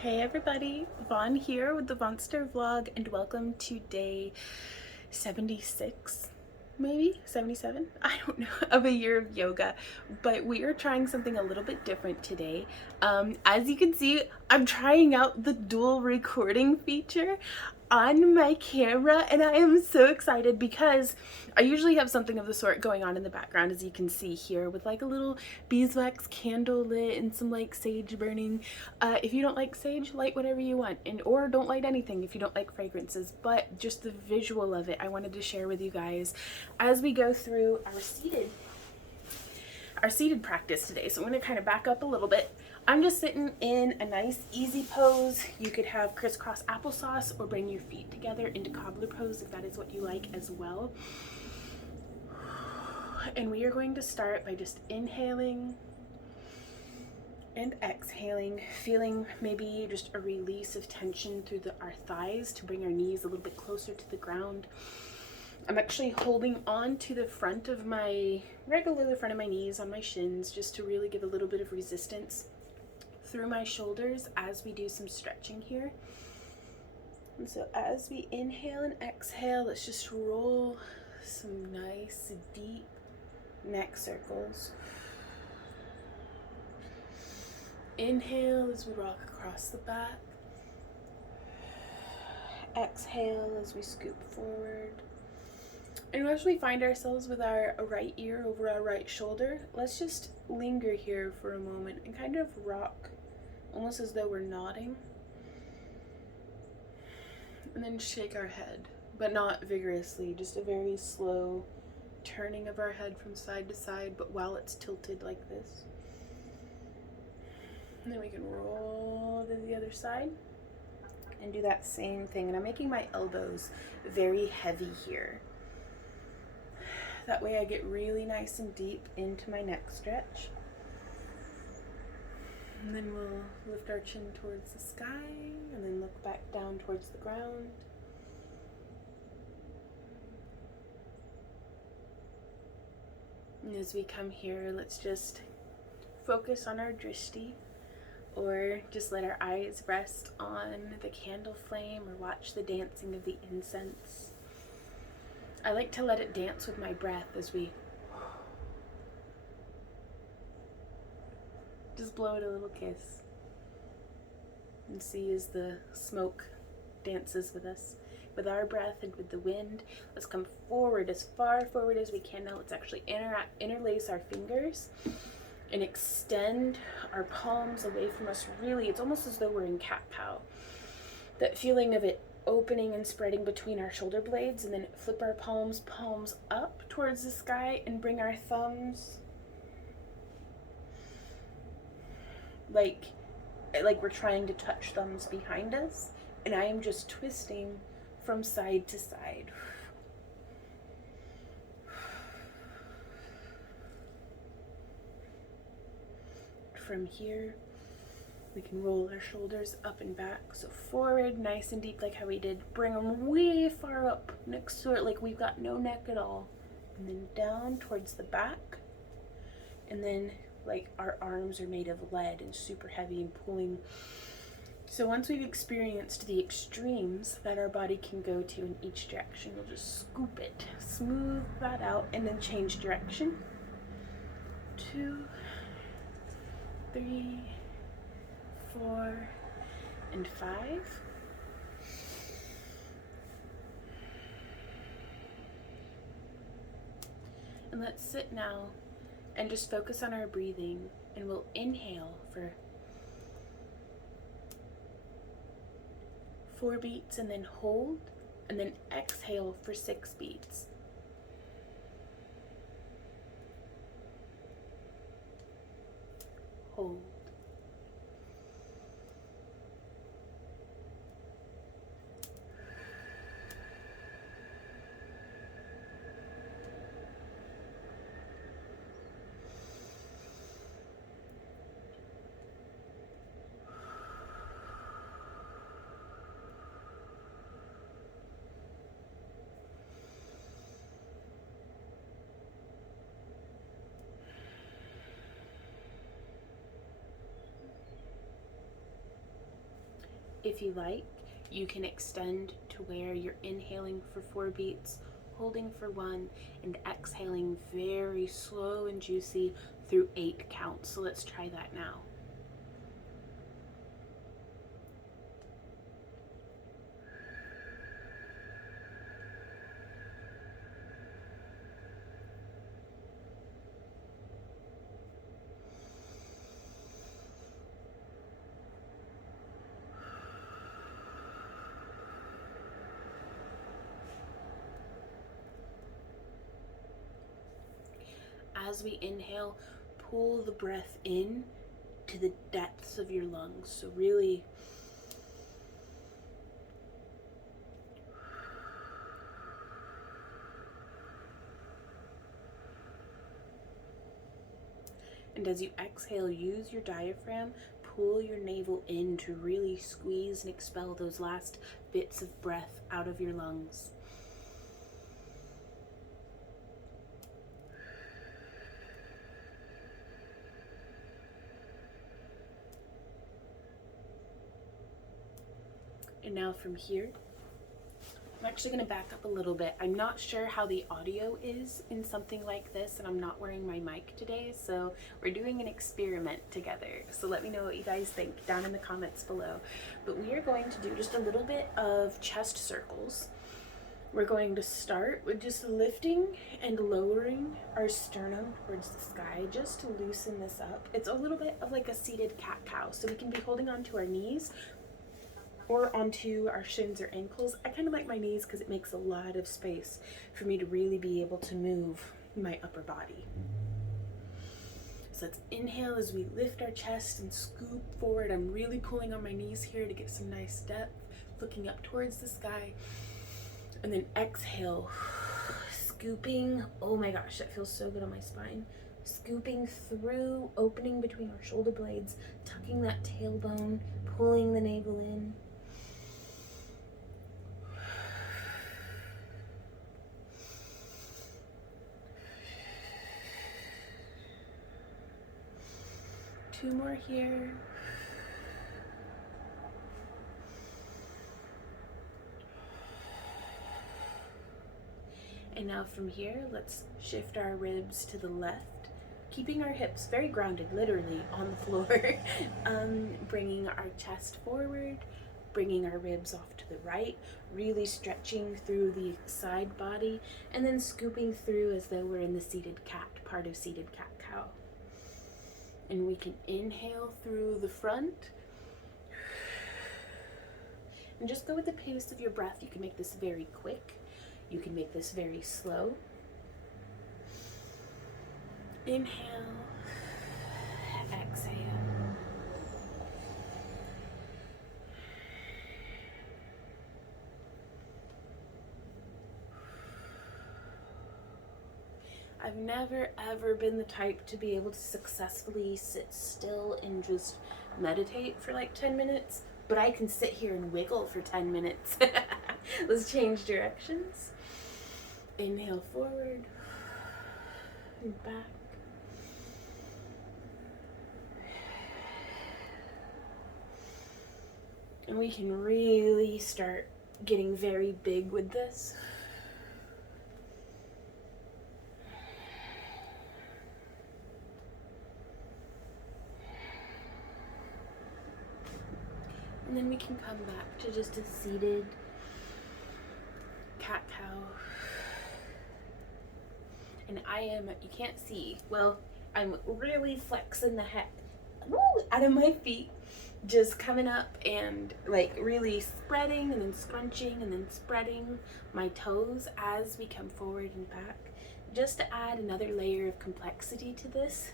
Hey everybody, Vaughn here with the Vonster vlog, and welcome to day 76, maybe 77, I don't know, of a year of yoga. But we are trying something a little bit different today. As you can see, I'm trying out the dual recording feature on my camera, and I am so excited because I usually have something of the sort going on in the background, as you can see here, with like a little beeswax candle lit and some like sage burning. If you don't like sage, light whatever you want, and or don't light anything if you don't like fragrances. But just the visual of it I wanted to share with you guys as we go through our seated practice today. So I'm going to kind of back up a little bit. I'm just sitting in a nice easy pose. You could have crisscross applesauce or bring your feet together into cobbler pose if that is what you like as well. And we are going to start by just inhaling and exhaling, feeling maybe just a release of tension through our thighs to bring our knees a little bit closer to the ground. I'm actually holding on to the front of my knees on my shins, just to really give a little bit of resistance through my shoulders as we do some stretching here. And so as we inhale and exhale, let's just roll some nice deep neck circles. Inhale as we rock across the back. Exhale as we scoop forward. And as we find ourselves with our right ear over our right shoulder, let's just linger here for a moment and kind of rock, almost as though we're nodding. And then shake our head, but not vigorously, just a very slow turning of our head from side to side, but while it's tilted like this. And then we can roll to the other side and do that same thing. And I'm making my elbows very heavy here. That way I get really nice and deep into my neck stretch. And then we'll lift our chin towards the sky and then look back down towards the ground. And as we come here, let's just focus on our drishti, or just let our eyes rest on the candle flame or watch the dancing of the incense. I like to let it dance with my breath as we just blow it a little kiss and see as the smoke dances with us, with our breath and with the wind. Let's come forward, as far forward as we can. Now let's actually interlace our fingers and extend our palms away from us. Really, it's almost as though we're in cat-cow. That feeling of it opening and spreading between our shoulder blades, and then flip our palms up towards the sky and bring our thumbs like we're trying to touch thumbs behind us, and I am just twisting from side to side. From here, we can roll our shoulders up and back. So forward, nice and deep, like how we did. Bring them way far up next to it, like we've got no neck at all. And then down towards the back. And then like our arms are made of lead and super heavy and pulling. So once we've experienced the extremes that our body can go to in each direction, we'll just scoop it, smooth that out, and then change direction. 2, 3, 4, and 5. And let's sit now and just focus on our breathing, and we'll inhale for 4 beats and then hold, and then exhale for 6 beats. Hold. If you like, you can extend to where you're inhaling for 4 beats, holding for 1, and exhaling very slow and juicy through 8 counts. So let's try that now. As we inhale, pull the breath in to the depths of your lungs. So really and as you exhale, use your diaphragm, pull your navel in to really squeeze and expel those last bits of breath out of your lungs. And now from here, I'm actually going to back up a little bit. I'm not sure how the audio is in something like this, and I'm not wearing my mic today, so we're doing an experiment together. So let me know what you guys think down in the comments below. But we are going to do just a little bit of chest circles. We're going to start with just lifting and lowering our sternum towards the sky just to loosen this up. It's a little bit of like a seated cat-cow, so we can be holding onto our knees or onto our shins or ankles. I kind of like my knees because it makes a lot of space for me to really be able to move my upper body. So let's inhale as we lift our chest and scoop forward. I'm really pulling on my knees here to get some nice depth, looking up towards the sky. And then exhale, scooping. Oh my gosh, that feels so good on my spine. Scooping through, opening between our shoulder blades, tucking that tailbone, pulling the navel in. Two more here. And now from here, let's shift our ribs to the left, keeping our hips very grounded, literally on the floor. Bringing our chest forward, bringing our ribs off to the right, really stretching through the side body, and then scooping through as though we're in the seated cat, part of seated cat-cow. And we can inhale through the front. And just go with the pace of your breath. You can make this very quick. You can make this very slow. Inhale, exhale. I've never ever been the type to be able to successfully sit still and just meditate for like 10 minutes, but I can sit here and wiggle for 10 minutes. Let's change directions. Inhale forward and back. And we can really start getting very big with this. And then we can come back to just a seated cat-cow. And I am, you can't see, well, I'm really flexing the heck out of my feet, just coming up and like really spreading and then scrunching and then spreading my toes as we come forward and back, just to add another layer of complexity to this.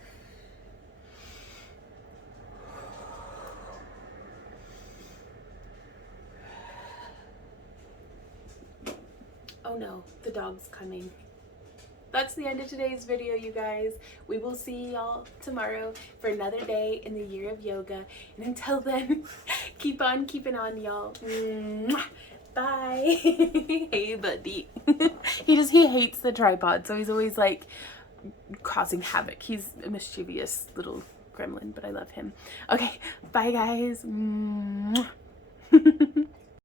Oh no, the dog's coming. That's the end of today's video, you guys. We will see y'all tomorrow for another day in the year of yoga. And until then, keep on keeping on, y'all. Bye. Hey, buddy. He hates the tripod, so he's always like causing havoc. He's a mischievous little gremlin, but I love him. Okay, bye guys.